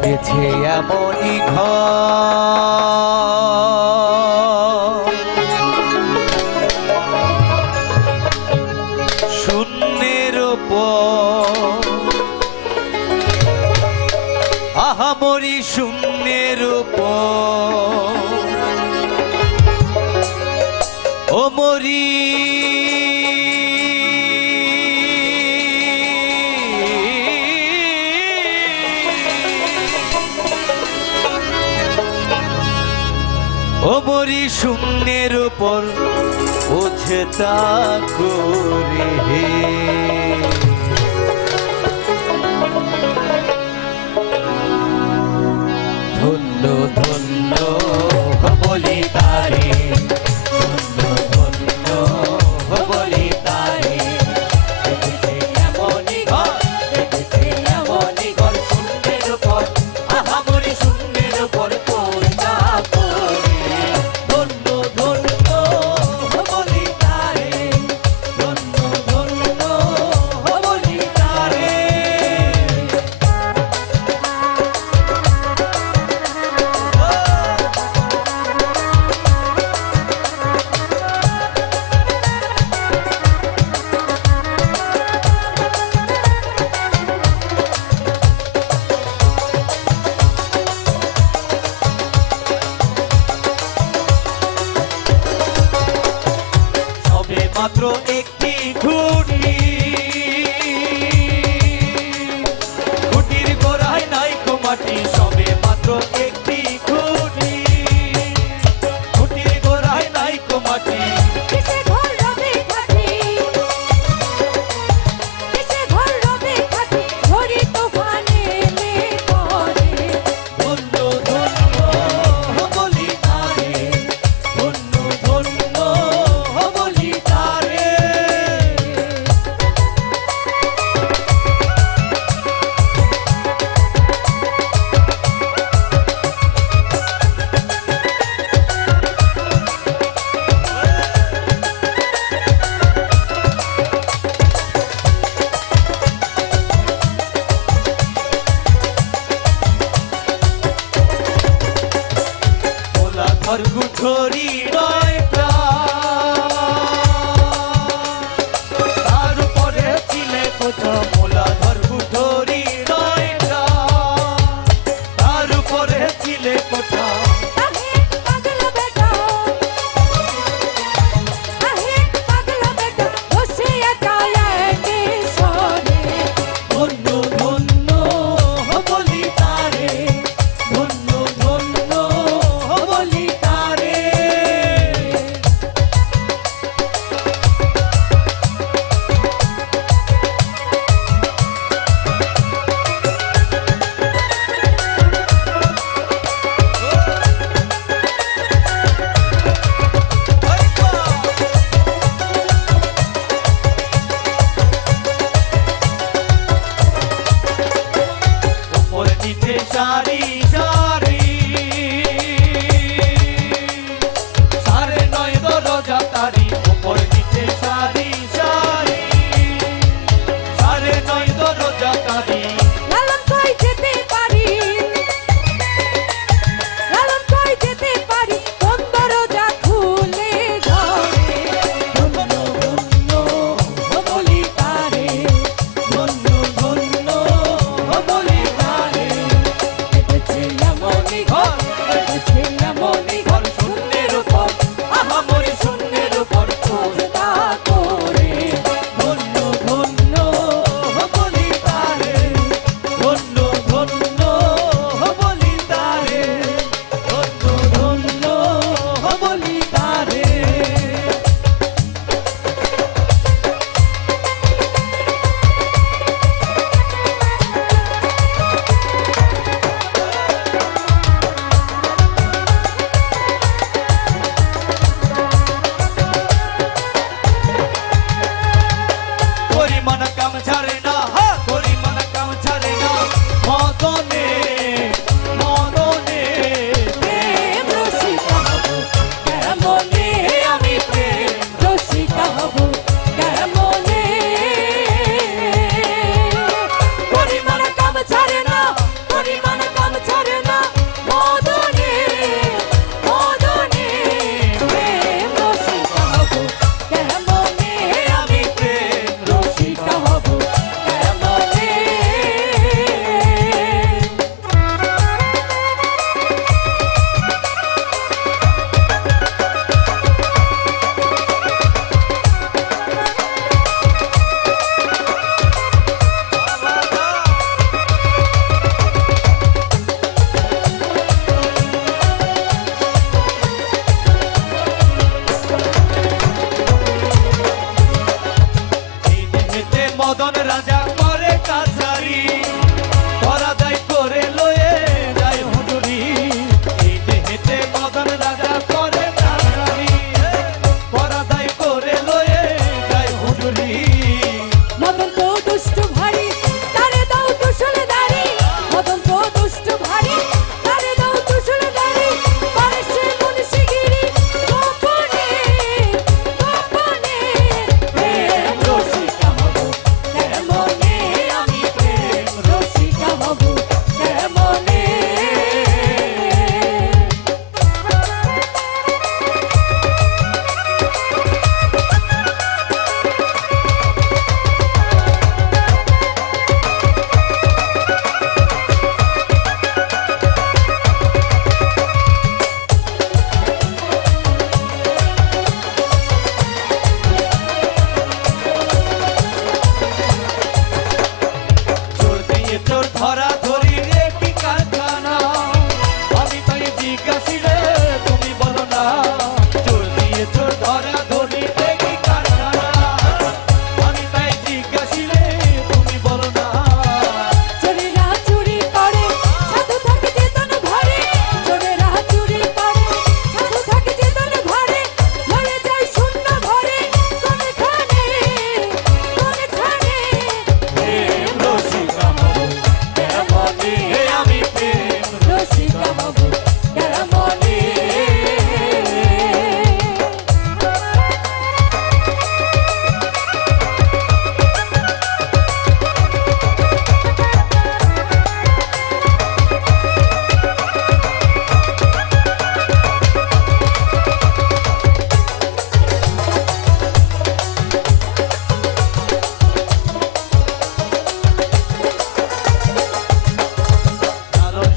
বেঁধেছে এমনই ঘর শূন্যের উপর আহামরি শূন্যের উপর ও মরি ও মরি শূন্যের উপর ওঝে তা করে ধন্য ধন্য বলি তারে ধন্য ধন্য বলি তারে দেখেছে এমনই ঘর দেখেছে এমনই ঘর শূন্যের উপর আহামরি শূন্যের উপর পৌঁছা করে ধন্য ধন্য বলি তারে ধন্য ধন্য বলি তারে মাত্র একটি খুঁটি খুঁটির গোড়ায় নাই মাটি সবে মাত্র একটি খুঁটি খুঁটির গোড়ায় নাই মাটি ঘরগুঠরি নয় তার উপরে ছিলে কোথাও মোলা ঘরগুঠরি নয় তার উপরে ছিলে কোথাও সারি সারি সারে নয় দরজা তারি উপর নিচে সারি সারি সারে নয় দরজা তারি লালন কই যেতে পারি লালন কই যেতে পারি কোন দরজা খুলে ঘরে ধন্য ধন্য বলি তারে ধন্য ধন্য বলি তারে দেখেছে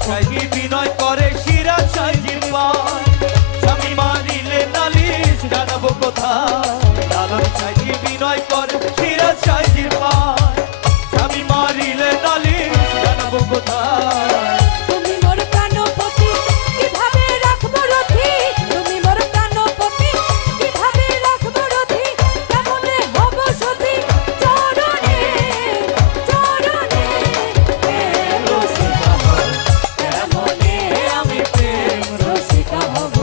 সাইজি বিনয় করে সিরাজ সাইজির পায় স্বামী মারিলে নালিশ জানাবো কোথায় লালন সাইজি বিনয় করে সিরাজ সাইজির পায় স্বামী মারিলে নালিশ জানাবো কোথায় তুমি মোর প্রাণপতি কিভাবে রাখবো রথি তুমি মোর প্রাণপতি কিভাবে রাখবো রথি কেমনে হব সতী চরণে চরণে প্রেম রসিকা হব কেমনে আমি প্রেম রসিকা হব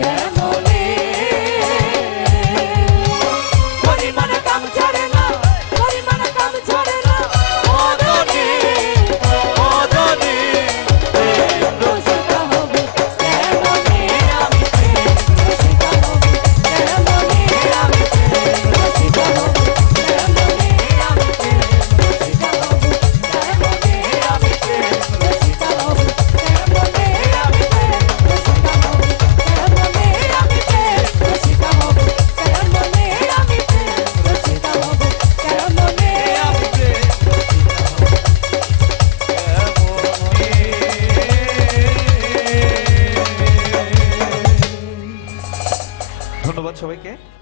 কেমনে পরিমাণ কাম ছাড়ে না পরিমাণ কাম ছাড়ে না মদনে মদনে প্রেম রসিকা হব কেমনে আমি প্রেম রসিকা হব কেমনে আমি প্রেম রসিকা হব কেমনে আমি প্রেম রসিকা হব কেমনে আমি প্রেম রসিকা হব কেমনে আমি প্রেম রসিকা হব কেমনে আমি প্রেম রসিকা হব কেমনে আমি প্রেম রসিকা হব কেমনে আমি প্রেম ধন্যবাদ সবাইকে।